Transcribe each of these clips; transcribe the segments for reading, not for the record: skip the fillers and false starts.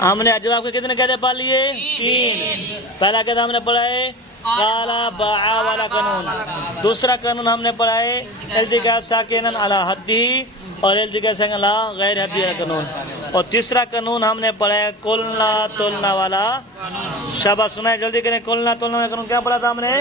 ہم نے اجواب کے کتنے قاعدے پڑھ لیے؟ 3. پہلا قاعدہ ہم نے پڑھا ہے قالا باع والا قانون. دوسرا قانون ہم نے پڑھا ہے التقاء ساکنن علی حدی اور التقاء ساکنن علی غیر حدی والا قانون. اور تیسرا قانون ہم نے پڑھا ہے قلنا تلنا والا. شاباش سنائے جلدی کریں. قلنا تلنا والا قانون کیا پڑھا تھا ہم نے؟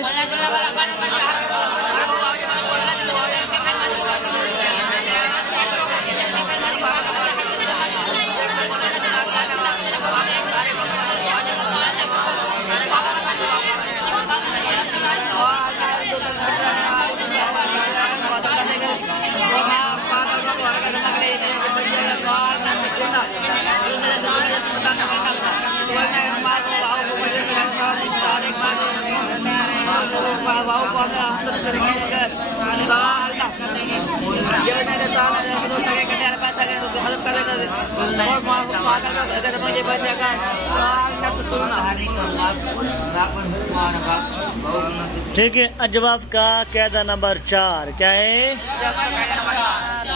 ٹھیک ہے. اجواف کا قاعدہ نمبر 4 کیا ہے؟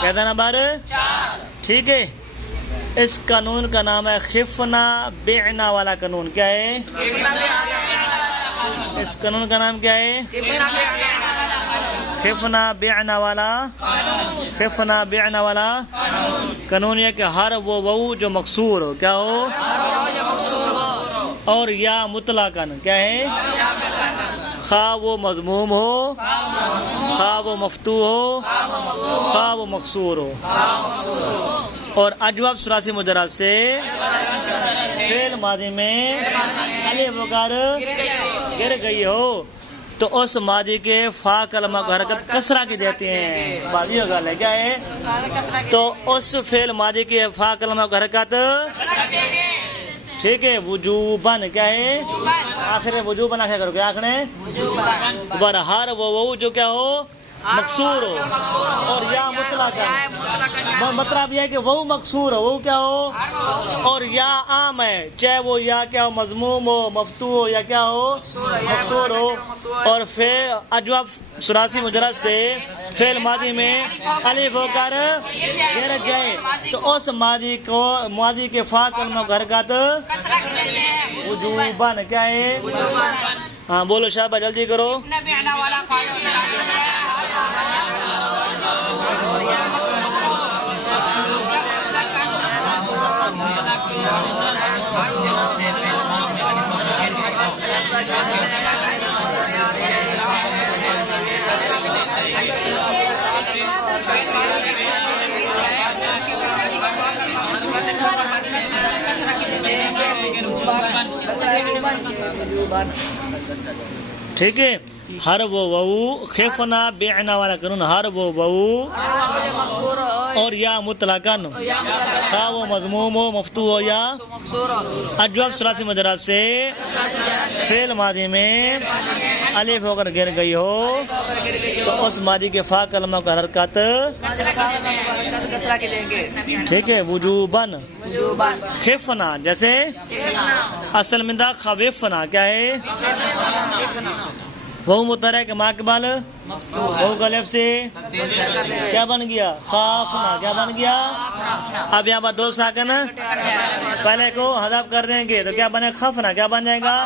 قاعدہ نمبر 4. ٹھیک ہے. اس قانون کا نام ہے خفنا بعنا والا قانون. کیا ہے اس قانون کا نام؟ کیا ہے؟ خفنا بعنا والا. خفنا بعنا والا قانون یہ کہ ہر وہ واو جو مکسور ہو. کیا ہو؟ اور یا مطلقاً. کیا ہے؟ خواہ وہ مضموم ہو، خواہ وہ مفتوح ہو، خواہ وہ مکسور ہو. اور اجواب ثلاثی مجرد سے فعل ماضی میں الف وغیرہ گر گئی ہو تو اس ماضی کے فا کلمہ کو حرکت کسرہ کی دیتے ہیں. ماضی کا گل ہے. کیا ہے؟ تو اس فعل ماضی کے فا کلمہ کو حرکت. ٹھیک ہے. وجوباً. کیا ہے؟ آخر وجوباً آخر کرو. کیا آخر ہے؟ دوبارہ ہر وہ جو کیا ہو مکسور ہو اور یا مطلقاً. مطلب یہ ہے کہ وہ مکسور ہو، وہ کیا ہو اور یا عام ہے، چاہے وہ یا کیا ہو مضموم ہو، مفتوح ہو یا کیا ہو مکسور ہو. اور پھر اجواب ثلاثی مجرد سے فعل ماضی میں الف ہو کر گر جائے تو اس ماضی کے فا کلمہ کو حرکت وجوباً. کیا ہے؟ ہاں بولو شابہ جلدی کرو. ٹھیک ہے. ہر وہ وو خفنا بعنا والا قانون ہر وہ وو اور یا مطلقاً خواہ وہ مضموم ہو مفتوح ہو یا. اجواب ثلاثی مجرد سے فعل ماضی میں الف ہو کر گر گئی ہو تو اس ماضی کے فا کلمہ کا حرکت. ٹھیک ہے. وجوباً. خفنا جیسے اصل میں دا خوفنا. کیا ہے؟ وہ متحرک کے ماقبل وہ غلط سے کیا بن گیا؟ خافنا. کیا بن گیا؟ اب یہاں پر دو ساکن پہلے کو حذف کر دیں گے تو کیا بنے؟ خفنا. کیا بن جائے گا؟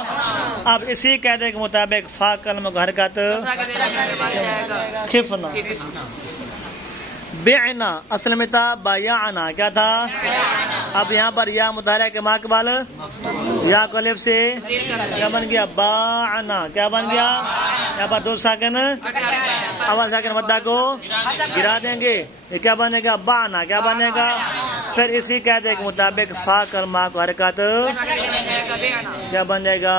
اب اسی قاعدے کے مطابق فا کلمہ کو حرکت خفنا. بعنا اصل میں تھا بایعنا. کیا تھا؟ اب یہاں پر یا متحرک کے ماقبل یا کو الف سے کیا بن گیا؟ باعنا. کیا بن گیا؟ یہاں پر دو ساکن اول ساکن مدہ کو گرا دیں گے یہ کیا بنے گا؟ باعنا. کیا بنے گا؟ پھر اسی قاعدے کے مطابق فا کلمہ کو حرکت کیا بن جائے گا؟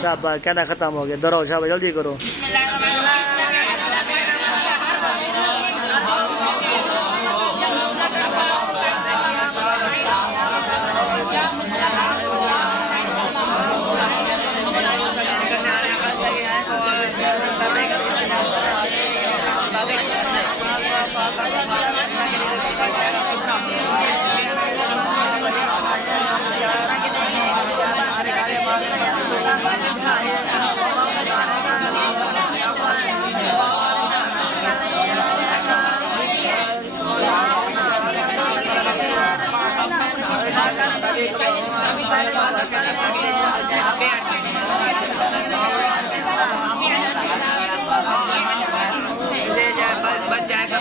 شاباش. قاعدہ ختم ہو گیا. دراؤ شاباش جلدی کرو. بچ جائے گا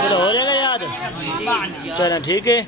چلو ہو جائے گا یاد. چلیں ٹھیک ہے.